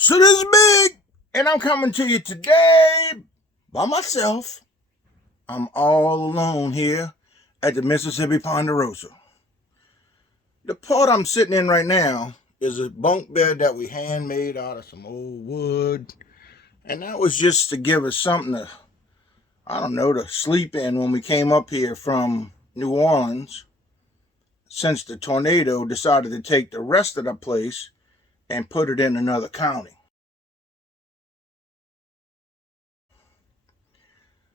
So this is big, and I'm coming to you today by myself. I'm all alone here at the Mississippi Ponderosa. The part I'm sitting in right now is a bunk bed that we handmade out of some old wood. And that was just to give us something to, to sleep in when we came up here from New Orleans, since the tornado decided to take the rest of the place and put it in another county.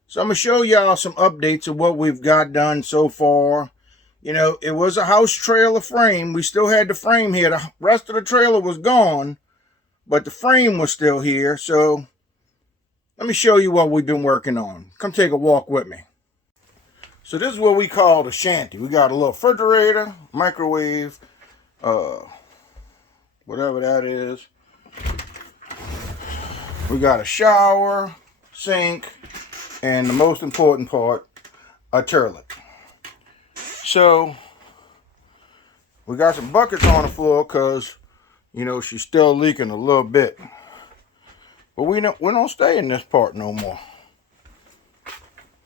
So I'm going to show y'all some updates of what we've got done so far. You know, it was a house trailer frame. We still had the frame here. The rest of the trailer was gone, but the frame was still here. So let me show you what we've been working on. Come take a walk with me. So this is what we call the shanty. We got a little refrigerator, microwave, whatever that is. We got a shower, sink, and the most important part, a toilet. So we got some buckets on the floor because, you know, she's still leaking a little bit. But we don't stay in this part no more.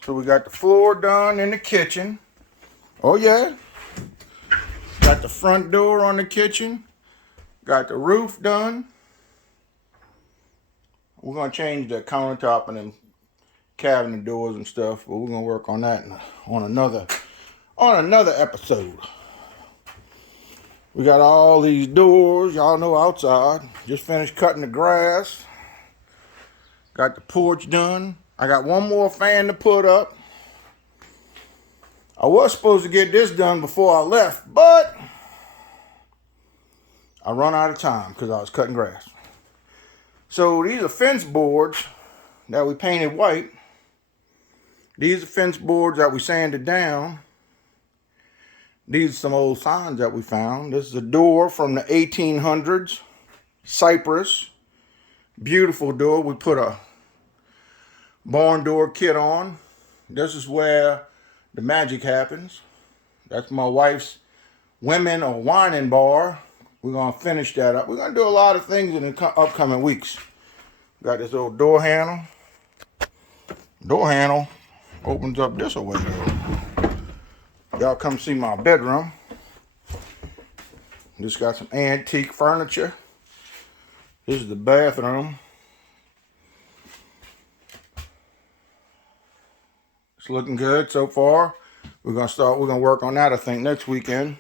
So we got the floor done in the kitchen. Oh yeah. Got the front door on the kitchen. Got the roof done. We're going to change the countertop and then cabinet doors and stuff, but we're going to work on that on another episode. We got all these doors, y'all know, outside. Just finished cutting the grass. Got the porch done. I got one more fan to put up. I was supposed to get this done before I left, but I run out of time because I was cutting grass. So these are fence boards that we painted white. These are fence boards that we sanded down. These are some old signs that we found. This is a door from the 1800s. Cypress. Beautiful door. We put a barn door kit on. This is where the magic happens. That's my wife's women or whining bar. We're going to finish that up. We're going to do a lot of things in the upcoming weeks. Got this old door handle. Door handle opens up this way though. Y'all come see my bedroom. Just got some antique furniture. This is the bathroom. It's looking good so far. We're gonna work on that, I think, next weekend.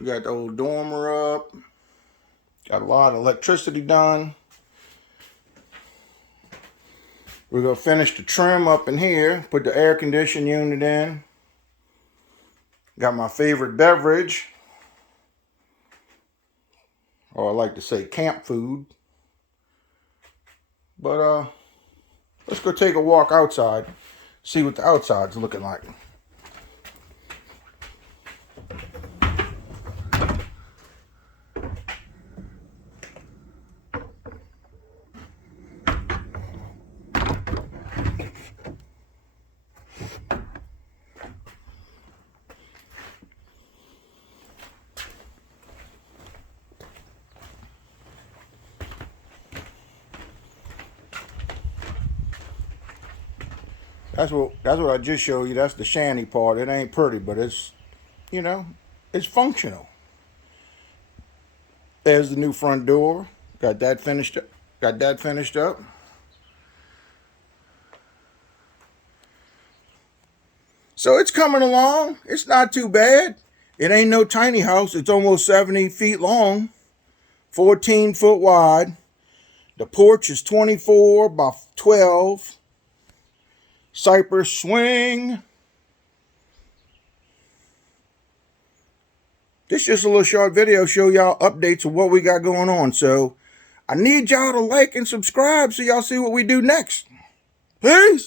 We got the old dormer up. Got a lot of electricity done. We're going to finish the trim up in here. Put the air conditioning unit in. Got my favorite beverage. Or I like to say camp food. But let's go take a walk outside. See what the outside's looking like. That's what I just showed you. That's the shanty part. It ain't pretty, but it's, you know, it's functional. There's the new front door. Got that finished up. So it's coming along. It's not too bad. It ain't no tiny house. It's almost 70 feet long, 14 foot wide. The porch is 24 by 12. Cypress swing. This is just a little short video, show y'all updates of what we got going on. So I need y'all to like and subscribe so y'all see what we do next. Peace.